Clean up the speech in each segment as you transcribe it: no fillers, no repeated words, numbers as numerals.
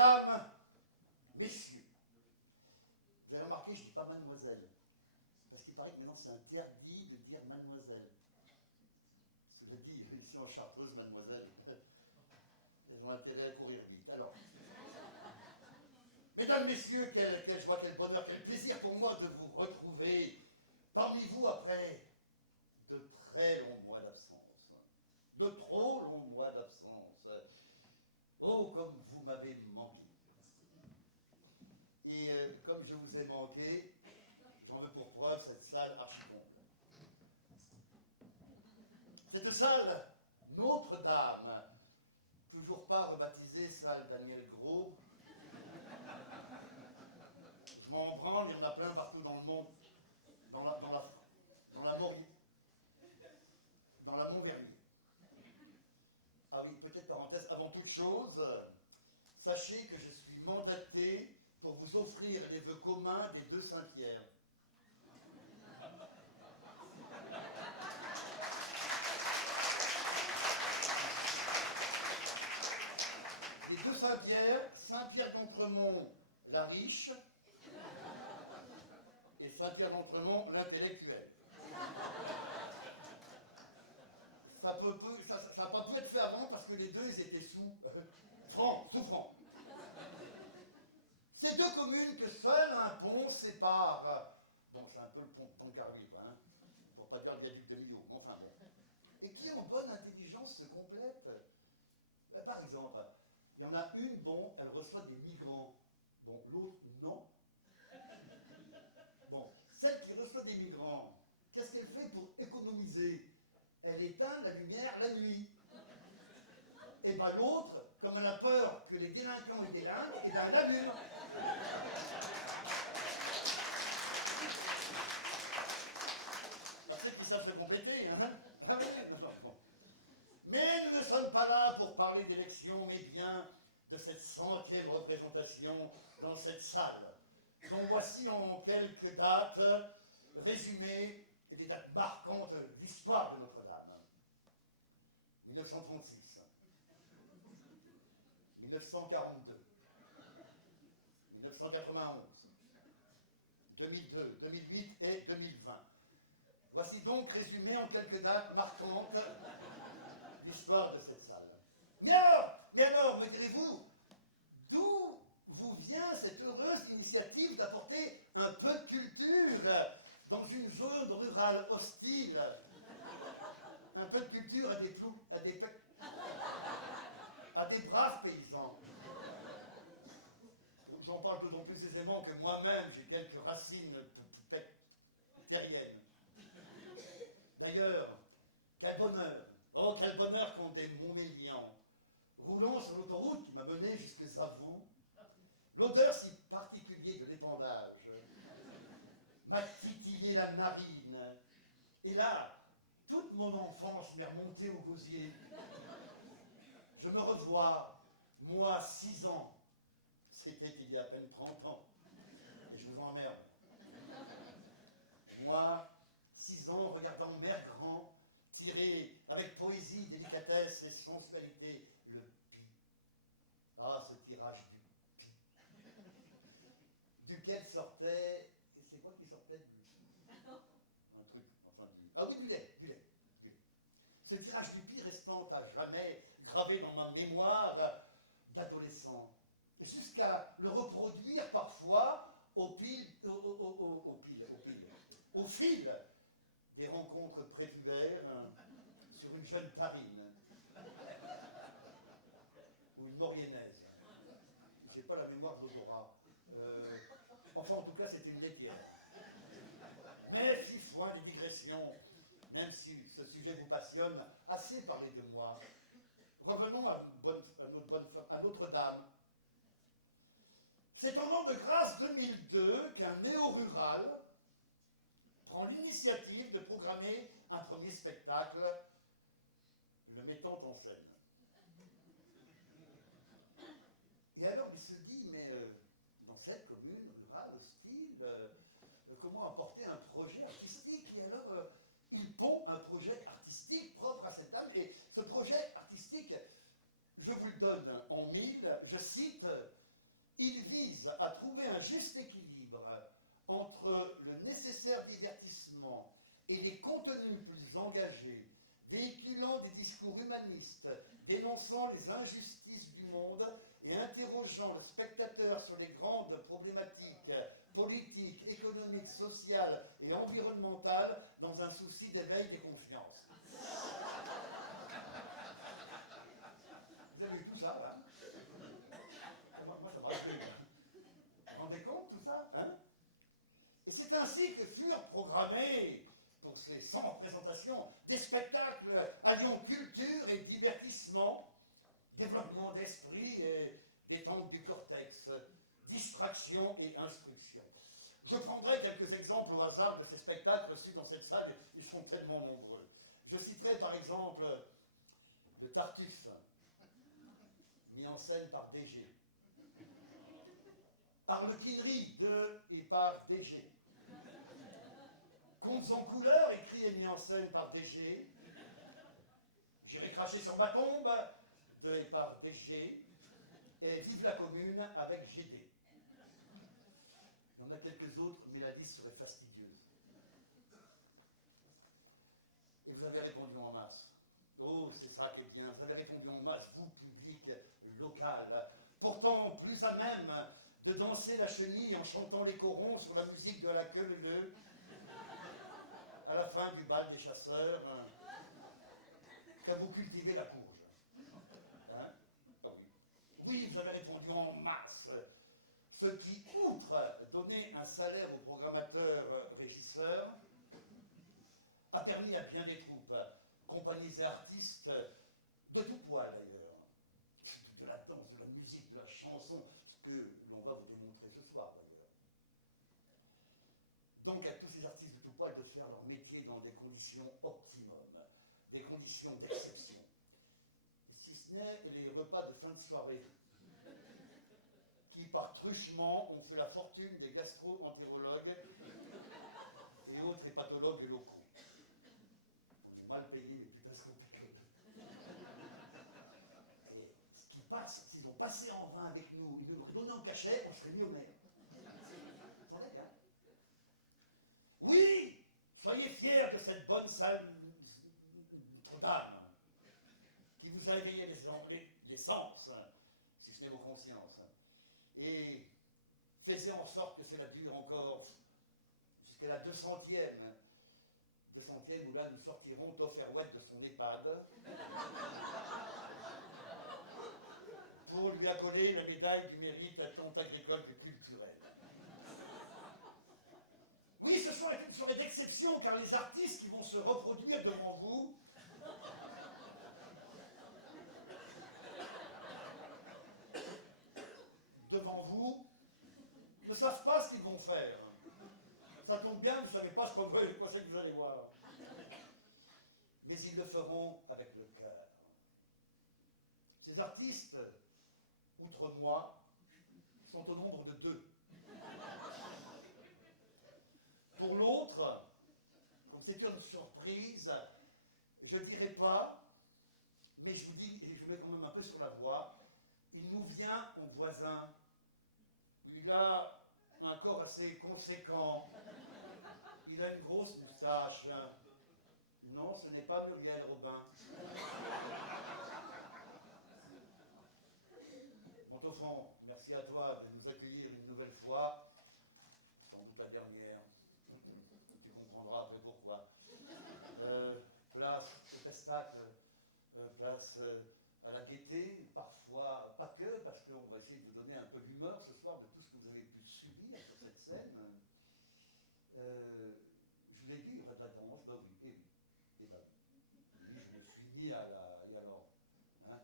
Mesdames, messieurs, vous avez remarqué, je ne dis pas mademoiselle. Parce qu'il paraît que maintenant c'est interdit de dire mademoiselle. Cela dit, ici en Chartreuse, mademoiselle, elles ont intérêt à courir vite. Alors, mesdames, messieurs, quelle joie, quel bonheur, quel plaisir pour moi de vous retrouver parmi vous après de très longs mois d'absence. De trop longs mois d'absence. Oh, comme vous m'avez manqué. Et comme je vous ai manqué, j'en veux pour preuve cette salle archi-comble. Cette salle, Notre-Dame, toujours pas rebaptisée salle Daniel Gros. Je m'en branle, il y en a plein partout dans le monde, dans la Montbernier. Ah oui, petite parenthèse, avant toute chose, sachez que je suis mandaté pour vous offrir les vœux communs des deux Saint-Pierre. Les deux Saint-Pierre, Saint-Pierre d'Entremont, la riche, et Saint-Pierre d'Entremont, l'intellectuel. Ça n'a pas pu être fait avant parce que les deux, ils étaient sous francs. Ces deux communes que seul un pont sépare. Bon, c'est un peu le pont de Poncarlier, quoi, hein, pour pas dire le viaduc de Millau, enfin bon. Et qui, en bonne intelligence, se complètent. Par exemple, il y en a une, bon, elle reçoit des migrants. Bon, l'autre, non. Bon, celle qui reçoit des migrants, qu'est-ce qu'elle fait pour économiser? Elle éteint la lumière la nuit. Et bien l'autre, comme elle a peur que les délinquants y délinquent, et bien elle allume. C'est qu'ils savent se compléter, hein. Bon. Mais nous ne sommes pas là pour parler d'élections, mais bien de cette 100e représentation dans cette salle, dont voici en quelques dates résumées des dates marquantes de l'histoire de Notre-Dame. 1936, 1942, 1991, 2002, 2008 et 2020. Voici donc résumé en quelques dates marquantes l'histoire de cette salle. Mais alors, me direz-vous, d'où vous vient cette heureuse initiative d'apporter un peu de culture dans une zone rurale hostile? Un peu de culture à des braves paysans. J'en parle d'autant plus aisément que moi-même j'ai quelques racines terriennes. D'ailleurs, quel bonheur! Oh, quel bonheur quand des Montmélians, roulant sur l'autoroute qui m'a mené jusqu'à vous, l'odeur si particulière de l'épandage m'a titillé la narine. Et là, toute mon enfance m'est remontée au gosier. Je me revois, moi, 6 ans. C'était il y a à peine 30 ans. Et je vous emmerde. Moi, 6 ans, regardant Mère Grand, tirer avec poésie, délicatesse et sensualité le pi. Ah, ce tirage du pi. Duquel sortait... C'est quoi qui sortait du... Un truc, enfin du... Ah oui, du lait. Ce tirage du pi restant à jamais gravé dans ma mémoire d'adolescent. Jusqu'à le reproduire parfois au fil des rencontres prépubères sur une jeune parine ou une mauriennaise. J'ai pas la mémoire de l'odorat. Enfin, en tout cas, c'était une laitière. Mais si foin les digressions, même si ce sujet vous passionne, assez parlé de moi. Revenons à Notre-Dame. C'est au nom de grâce 2002 qu'un néo-rural prend l'initiative de programmer un premier spectacle, le mettant en scène. Et alors il se dit, mais dans cette commune rurale hostile, comment apporter un projet artistique? Et alors il pond un projet artistique propre à cette dame, et ce projet artistique, je vous le donne en mille, je cite, à trouver un juste équilibre entre le nécessaire divertissement et les contenus plus engagés, véhiculant des discours humanistes, dénonçant les injustices du monde et interrogeant le spectateur sur les grandes problématiques politiques, économiques, sociales et environnementales dans un souci d'éveil des consciences. Vous avez vu tout ça, là? Moi, ça m'a plu. Vous vous rendez compte, tout ça, hein? Et c'est ainsi que furent programmés, pour ces 100 représentations, des spectacles alliant culture et divertissement, développement d'esprit et détente du cortex, distraction et instruction. Je prendrai quelques exemples au hasard de ces spectacles reçus dans cette salle, ils sont tellement nombreux. Je citerai par exemple le Tartuffe, mis en scène par DG. Harlequinerie de et par DG. Contes en couleur, écrit et mis en scène par DG. J'irai cracher sur ma tombe, de et par DG. Et Vive la commune avec GD. Il y en a quelques autres, mais la liste serait fastidieuse. Et vous avez répondu en masse. Oh, c'est ça qui est bien. Vous avez répondu en masse, vous, public local. Pourtant, plus à même de danser la chenille en chantant les corons sur la musique de la queue leu à la fin du bal des chasseurs, qu'à vous cultiver la courge. Hein? Ah oui. Oui, vous avez répondu en masse. Ce qui, outre donner un salaire aux programmateurs régisseurs, a permis à bien des troupes, compagnies et artistes, de tout poil d'ailleurs, de la danse, de la musique, de la chanson, ce que l'on va vous démontrer ce soir d'ailleurs. Donc à tous ces artistes de tout poil de faire leur métier dans des conditions optimum, des conditions d'exception. Si ce n'est les repas de fin de soirée, qui par truchement ont fait la fortune des gastro-entérologues et autres hépatologues locaux. On est mal payés, mais putain ce qu'on picote. Et ce qui passe, s'ils ont passé en vin avec nous, ils nous auraient donné en cachet, on serait millionnaires. Vous savez, hein? Oui, soyez fiers de cette bonne salle Notre-Dame qui vous a éveillé les sens, si ce n'est vos consciences. Et faites en sorte que cela dure encore jusqu'à la 200e où là nous sortirons Tofferouette de son EHPAD pour lui accoler la médaille du mérite tant agricole que culturel. Oui, ce soir est une soirée d'exception car les artistes qui vont se reproduire devant vous ne savent pas ce qu'ils vont faire. Ça tombe bien, vous ne savez pas ce que vous allez voir. Mais ils le feront avec le cœur. Ces artistes, outre moi, sont au nombre de 2. Pour l'autre, comme c'est une surprise, je ne dirai pas, mais je vous dis, et je vous mets quand même un peu sur la voie, il nous vient en voisin. Il a un corps assez conséquent. Il a une grosse moustache. Non, ce n'est pas Muriel Robin. Bon, au fond, merci à toi de nous accueillir une nouvelle fois. Sans doute la dernière. Tu comprendras après pourquoi. Place au spectacle, place à la gaieté, parfois pas que, parce qu'on va essayer de vous donner un peu l'humeur ce soir de tout ce que vous avez pu subir sur cette scène. Je vous l'ai dit, il y aura de la danse, bah oui, et oui, et bah oui. Oui, je me suis mis à la... Et alors hein,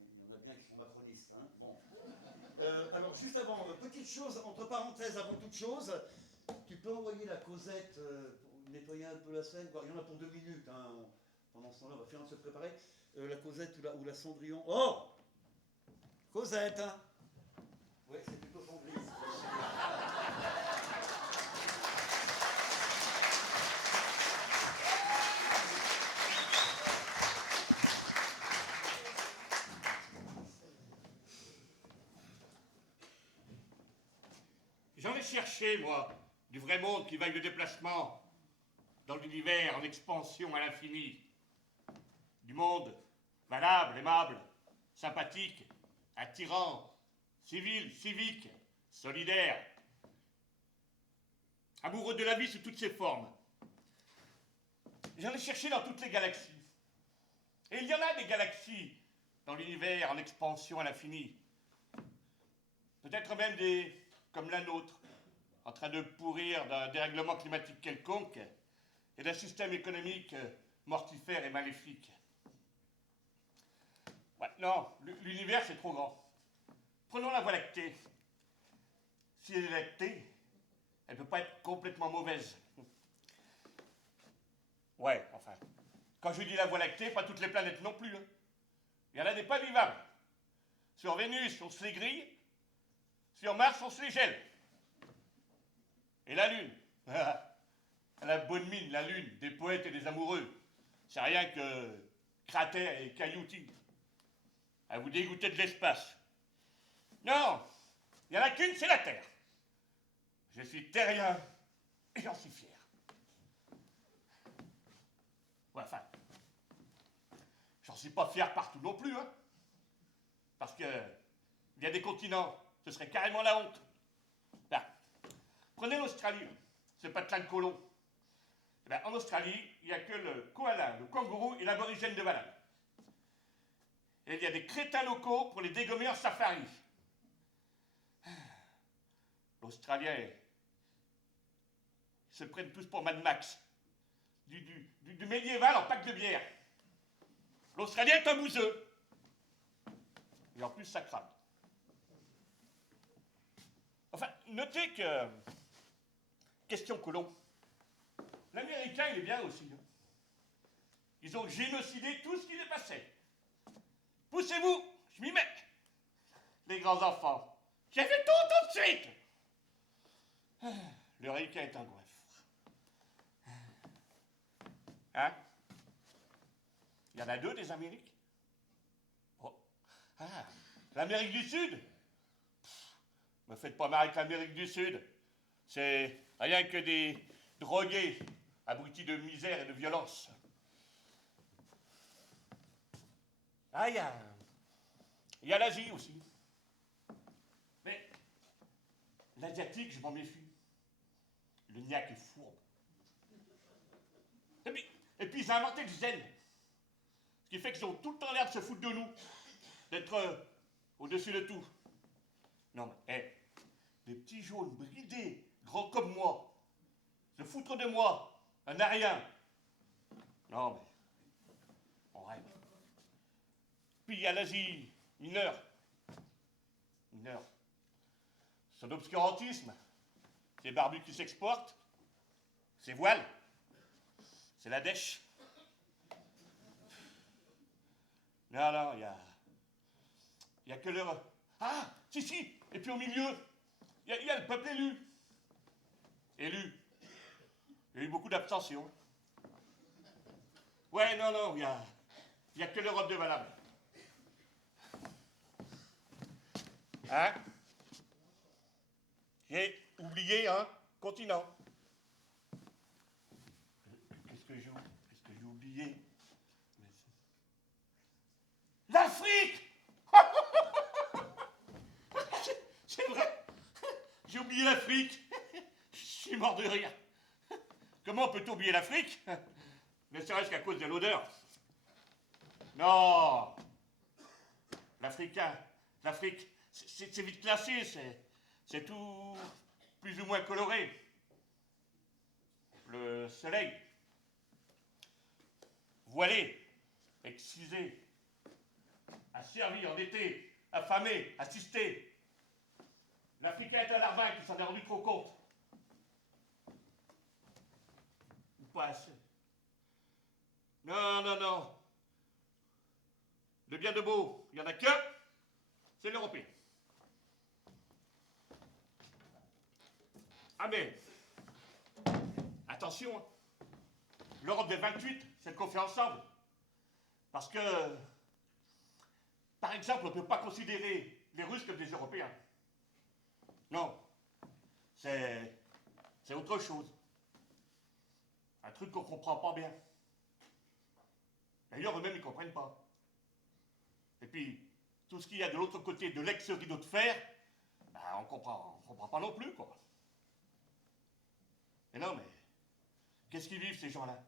il y en a bien qui sont macronistes, hein. Bon. Alors, juste avant, petite chose, entre parenthèses, avant toute chose, tu peux envoyer la Cosette pour nettoyer un peu la scène, quoi. Il y en a pour 2 minutes, hein. Pendant ce temps-là, on va finir de se préparer. La Cosette ou la Cendrillon. Oh Cosette, hein. Oui, c'est plutôt Cendrillon. J'en ai cherché, moi, du vrai monde qui vaille le déplacement dans l'univers en expansion à l'infini. Du monde valable, aimable, sympathique, attirant, civil, civique, solidaire, amoureux de la vie sous toutes ses formes. J'en ai cherché dans toutes les galaxies. Et il y en a des galaxies dans l'univers en expansion à l'infini. Peut-être même des comme la nôtre, en train de pourrir d'un dérèglement climatique quelconque et d'un système économique mortifère et maléfique. Ouais, non, l'univers c'est trop grand. Prenons la Voie lactée. Si elle est lactée, elle ne peut pas être complètement mauvaise. Ouais, enfin, quand je dis la Voie lactée, pas toutes les planètes non plus. Hein. Il y en a des pas vivables. Sur Vénus, on se les grille. Sur Mars, on se les gèle. Et la Lune, elle a bonne mine, la Lune, des poètes et des amoureux. C'est rien que cratères et cailloutis. À vous dégoûter de l'espace. Non, il n'y en a qu'une, c'est la Terre. Je suis terrien et j'en suis fier. Ouais, enfin, j'en suis pas fier partout non plus, hein. Parce que il y a des continents, ce serait carrément la honte. Ben, prenez l'Australie, ce patelin de colons. Ben, en Australie, il n'y a que le koala, le kangourou et l'aborigène de banane. Et il y a des crétins locaux pour les dégommer en safari. L'Australien, ils se prennent tous pour Mad Max. Du médiéval en pack de bière. L'Australien est un bouseux. Et en plus, ça crame. Enfin, notez que, question colon, l'Américain, il est bien aussi. Hein. Ils ont génocidé tout ce qui les passait. Poussez-vous, je m'y mets. Les grands enfants, j'ai fait tout de suite. Le ricain est un goinfre. Hein? Il y en a deux des Amériques? Oh. Ah, l'Amérique du Sud? Me faites pas marrer avec l'Amérique du Sud. C'est rien que des drogués, abrutis de misère et de violence. Ah, il y a l'Asie aussi. Mais l'Asiatique, je m'en méfie. Le niaque est fourbe. Et puis ils ont inventé le zen. Ce qui fait qu'ils ont tout le temps l'air de se foutre de nous. D'être au-dessus de tout. Non mais, des petits jaunes bridés, grands comme moi, se foutre de moi, un arien. Non mais, on rêve. Puis il y a l'Asie mineure. Mineure. Son obscurantisme, ses barbus qui s'exportent, ses voiles, c'est la dèche. Non, non, il y a que leur... Ah, si, et puis au milieu, il y a le peuple élu. Élu. Il y a eu beaucoup d'abstention. Ouais, non, il y a que l'Europe de valable. Hein? J'ai oublié un continent. Qu'est-ce que j'ai oublié? L'Afrique! C'est vrai! J'ai oublié l'Afrique! Je suis mort de rire. Comment peut-on oublier l'Afrique? Ne serait-ce qu'à cause de l'odeur. Non! L'Afrique, c'est vite classé, c'est tout plus ou moins coloré. Le soleil, voilé, excisé, asservi, endetté, affamé, assisté. L'Africain est un larbin qui s'en est rendu trop compte. Ou pas assez. Non. De bien de beau, il n'y en a qu'un, c'est l'Européen. Ah mais, attention, hein. L'Europe des 28, celle qu'on fait ensemble. Parce que, par exemple, on ne peut pas considérer les Russes comme des Européens. Non. c'est autre chose. Un truc qu'on comprend pas bien. D'ailleurs, eux-mêmes, ils comprennent pas. Et puis, tout ce qu'il y a de l'autre côté de l'ex-rideau de fer, ben, on comprend pas non plus, quoi. Mais non, mais qu'est-ce qu'ils vivent, ces gens-là?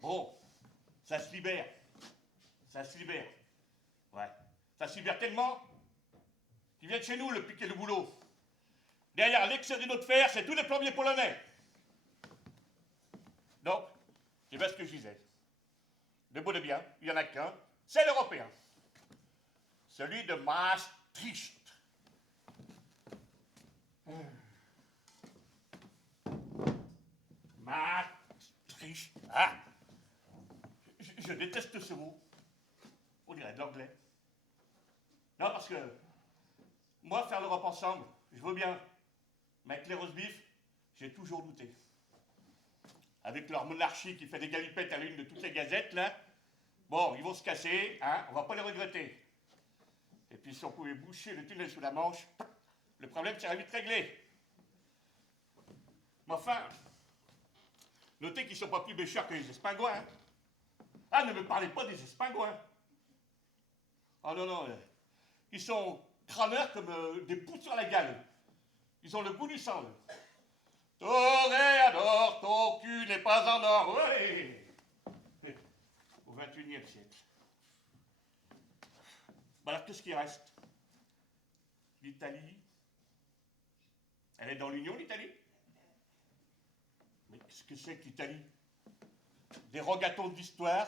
Bon, ça se libère. Ça se libère. Ouais. Ça se libère tellement qu'ils viennent chez nous le piquer le boulot. Derrière l'ex-rideau de fer, c'est tous les plombiers polonais. Donc, c'est bien ce que je disais. De beau de bien, il n'y en a qu'un, c'est l'Européen. Celui de Maastricht. Maastricht. Ah! Je déteste ce mot. On dirait de l'anglais. Non, parce que moi, faire l'Europe ensemble, je veux bien. Mais avec les roast beef, j'ai toujours douté. Avec leur monarchie qui fait des galipettes à l'une de toutes les gazettes, là, bon, ils vont se casser, hein, on va pas les regretter. Et puis si on pouvait boucher le tunnel sous la Manche, le problème serait vite réglé. Mais enfin, notez qu'ils sont pas plus méchants que les Espingouins. Hein. Ah, ne me parlez pas des Espingouins. Ah non, non, ils sont crâneurs comme des poutres sur la gale. Ils ont le goût du sang. Toréador, ton cul n'est pas en or. Oui. Au XXIe siècle. Bah alors, qu'est-ce qui reste? L'Italie. Elle est dans l'Union, l'Italie? Mais qu'est-ce que c'est que l'Italie? Des rogatons d'histoire,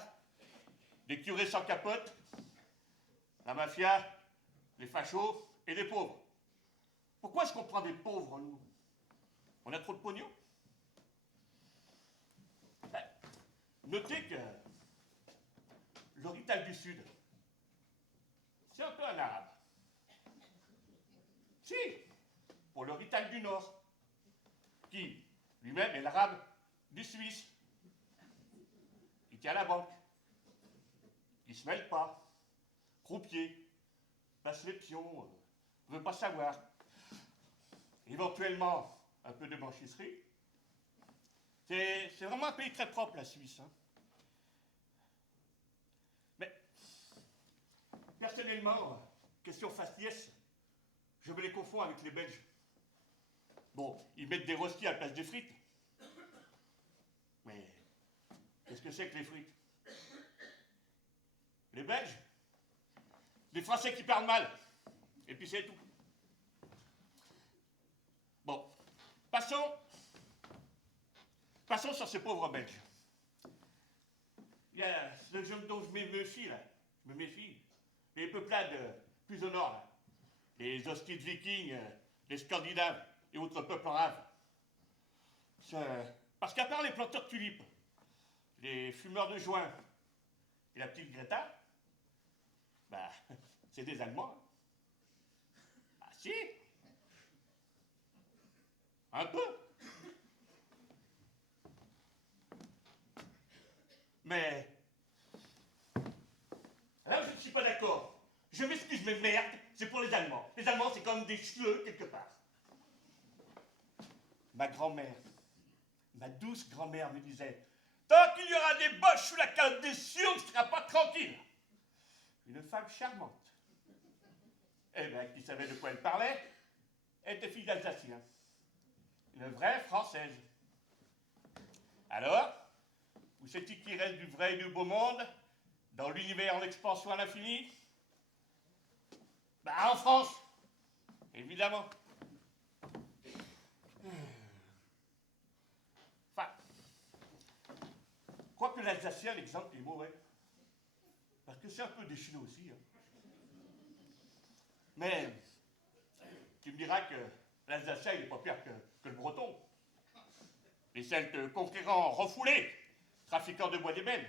des curés sans capote, la mafia, les fachos et des pauvres. Pourquoi est-ce qu'on prend des pauvres, nous? On a trop de pognon? Ben, notez que l'Orital du Sud, c'est un peu un arabe. Si, pour l'Orital du Nord, qui lui-même est l'arabe du Suisse. Il tient la banque. Il se mêle pas. Croupier. Passe les pions. Veut pas savoir. Éventuellement, un peu de blanchisserie. C'est vraiment un pays très propre, la Suisse. Hein. Mais, personnellement, question faciès, je me les confonds avec les Belges. Bon, ils mettent des rostis à la place des frites. Mais, qu'est-ce que c'est que les frites? Les Belges? Les Français qui parlent mal. Et puis c'est tout. Bon, passons sur ces pauvres Belges. Il y a le jeune dont je me méfie, là. Je me méfie. Les peuplades plus au nord, là. Les hostiles vikings, les Scandinaves et autres peuples araves. Parce qu'à part les planteurs de tulipes, les fumeurs de joint et la petite Greta, bah, c'est des Allemands. Ah si? Un peu. Mais là où je ne suis pas d'accord, je m'excuse, mais merde, c'est pour les Allemands. Les Allemands, c'est comme des cheveux quelque part. Ma grand-mère, ma douce grand-mère me disait, tant qu'il y aura des boches sous la calotte des cieux, on ne sera pas tranquille. Une femme charmante. Eh bien, qui savait de quoi elle parlait, elle était fille d'Alsacien. Une vraie Française. Alors, où c'est-il qui reste du vrai et du beau monde, dans l'univers en expansion à l'infini? Bah, en France, évidemment. Enfin, quoique l'Alsacien, l'exemple est mauvais. Parce que c'est un peu déchiré aussi. Hein. Mais, tu me diras que l'Alsacien, il n'est pas pire que le Breton. Les Celtes conquérants refoulés, trafiquants de bois d'ébène.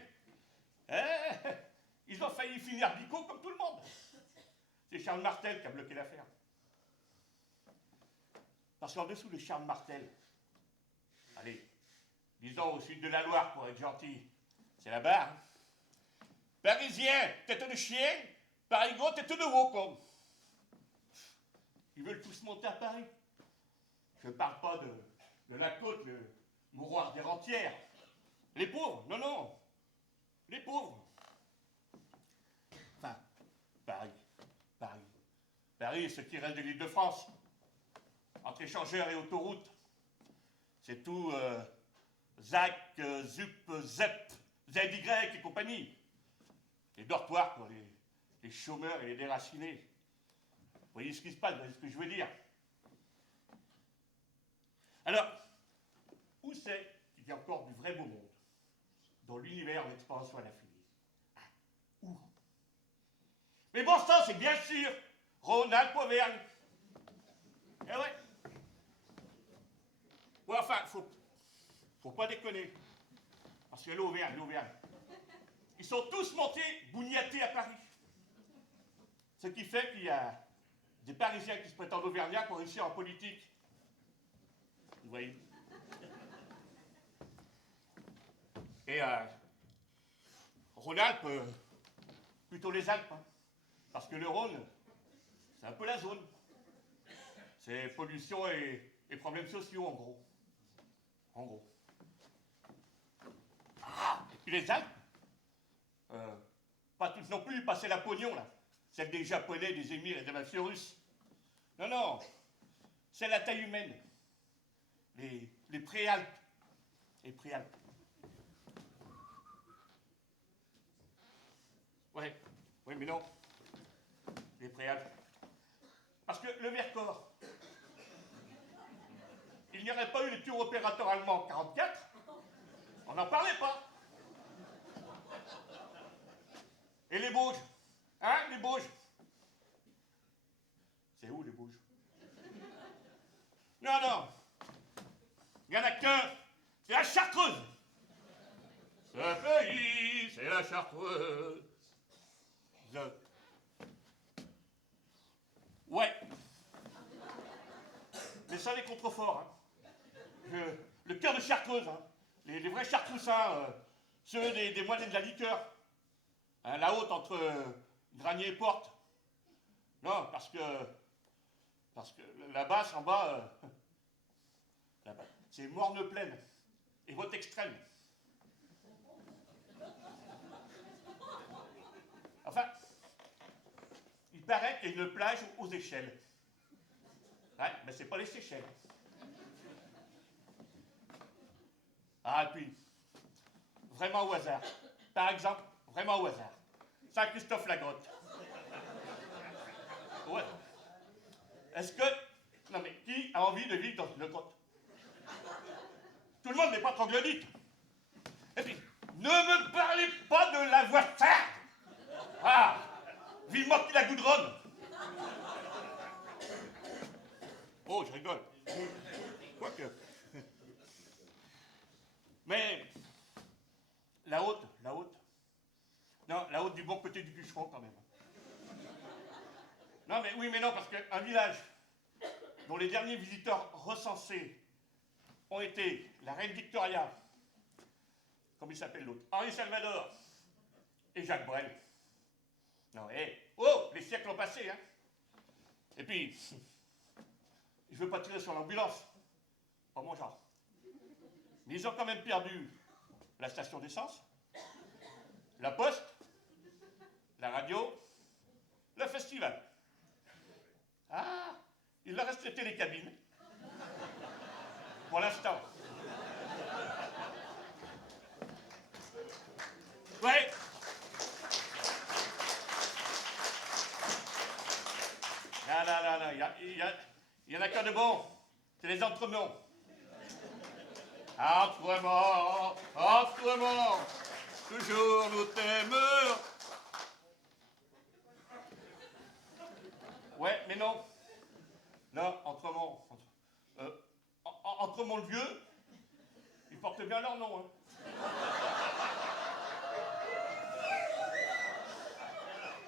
Ils ont failli finir bico comme tout le monde. C'est Charles Martel qui a bloqué l'affaire. Parce qu'en dessous de Charles Martel, allez, disons au sud de la Loire pour être gentil, c'est là-bas. Hein. Parisien, tête de chien, Paris gros, tête de veau, quoi. Ils veulent tous monter à Paris. Je ne parle pas de la côte, le mouroir des rentières. Les pauvres, non, non. Les pauvres. Enfin, Paris, Paris. Paris, ce qui reste de l'île de France. Entre échangeurs et autoroutes. C'est tout ZAC, ZUP, ZEP, ZY et compagnie. Les dortoirs pour les chômeurs et les déracinés. Vous voyez ce qui se passe, vous voyez ce que je veux dire. Alors, où c'est qu'il y a encore du vrai beau monde dans l'univers où l'expansion à l'infini? Où? Mais bon sang, c'est bien sûr Rhône-Alpes-Auvergne. Eh ouais. Ouais, enfin, faut pas déconner. Parce que l'Auvergne, ils sont tous montés bougnatés à Paris. Ce qui fait qu'il y a des Parisiens qui se prétendent auvergnats pour réussir en politique. Vous voyez? Et Rhône-Alpes, plutôt les Alpes, hein, parce que le Rhône, c'est un peu la zone. C'est pollution et problèmes sociaux, en gros. En gros. Ah, et puis les Alpes, pas toutes non plus, passer la pognon, là. Celle des Japonais, des émirs et des mafieux russes. Non, non, c'est la taille humaine. Les préalpes. Les préalpes. Oui, mais non. Les préalpes. Parce que le Vercors, il n'y aurait pas eu le tour opérateur allemand en 1944, on n'en parlait pas. Et les Bauges, hein, les Bauges. C'est où les Bauges? Non, non. Il n'y en a qu'un, c'est la Chartreuse. Ce pays, c'est la Chartreuse. Ouais. Mais ça, les contreforts, hein. Le cœur de Chartreuse, hein. Les vrais chartroussins, ceux des moines de la liqueur. Hein, la haute entre Granier et Porte. Non, parce que la basse en bas, c'est Morne-Plaine et votre extrême. Enfin, il paraît qu'il y a une plage aux échelles. Ouais, mais c'est pas les Seychelles. Ah, et puis, vraiment au hasard. Par exemple, vraiment au hasard. Saint-Christophe-la-Grotte. Ouais. Est-ce que... Non mais, qui a envie de vivre dans une grotte? Tout le monde n'est pas troglodyte. Et puis, ne me parlez pas de la voie sarde. Ah, vivement qu'il la goudronne. Oh, je rigole. Quoique. Mais, la haute. Non, la haute du bon côté du bûcheron, quand même. Non, mais oui, mais non, parce qu'un village dont les derniers visiteurs recensés ont été la reine Victoria, comme il s'appelle l'autre, Henri Salvador et Jacques Brel. Non, oh, les siècles ont passé, hein. Et puis, je veux pas tirer sur l'ambulance, pas mon genre. Mais ils ont quand même perdu la station d'essence, la poste, la radio, le festival. Ah, il leur reste les télécabines. Pour l'instant. Ouais. Non, il y en a qu'un de bon. C'est les entremonts. Entremonts, toujours nous t'aimons. Ouais, mais non. Non, Entremont. Entremont le Vieux, ils portent bien leur nom, hein.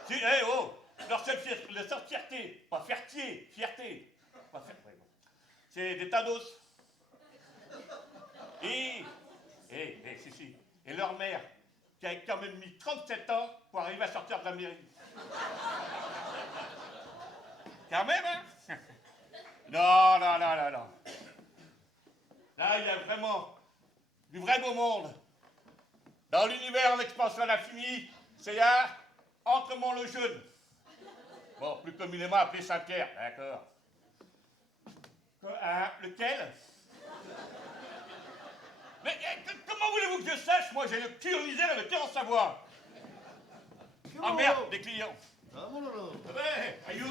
Si, oh, leur seule fierté, pas fierté. Pas fierté, ouais. C'est des Thanos. Si. Et leur mère, qui a quand même mis 37 ans pour arriver à sortir de la mairie. Quand même, hein? Non. là, il y a vraiment du vrai beau monde. Dans l'univers en expansion à l'infini, c'est un Entremont-le-Jeune. Bon, plus communément appelé Saint-Pierre, d'accord. Lequel? Mais comment voulez-vous que je sache? Moi, j'ai le cul en misère et le cœur en Savoie. Ah merde, des clients. Ah, mon lolo. Ouais, aïe, aïe,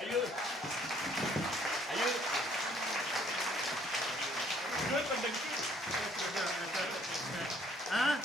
aïe. Comme d'habitude. Hein?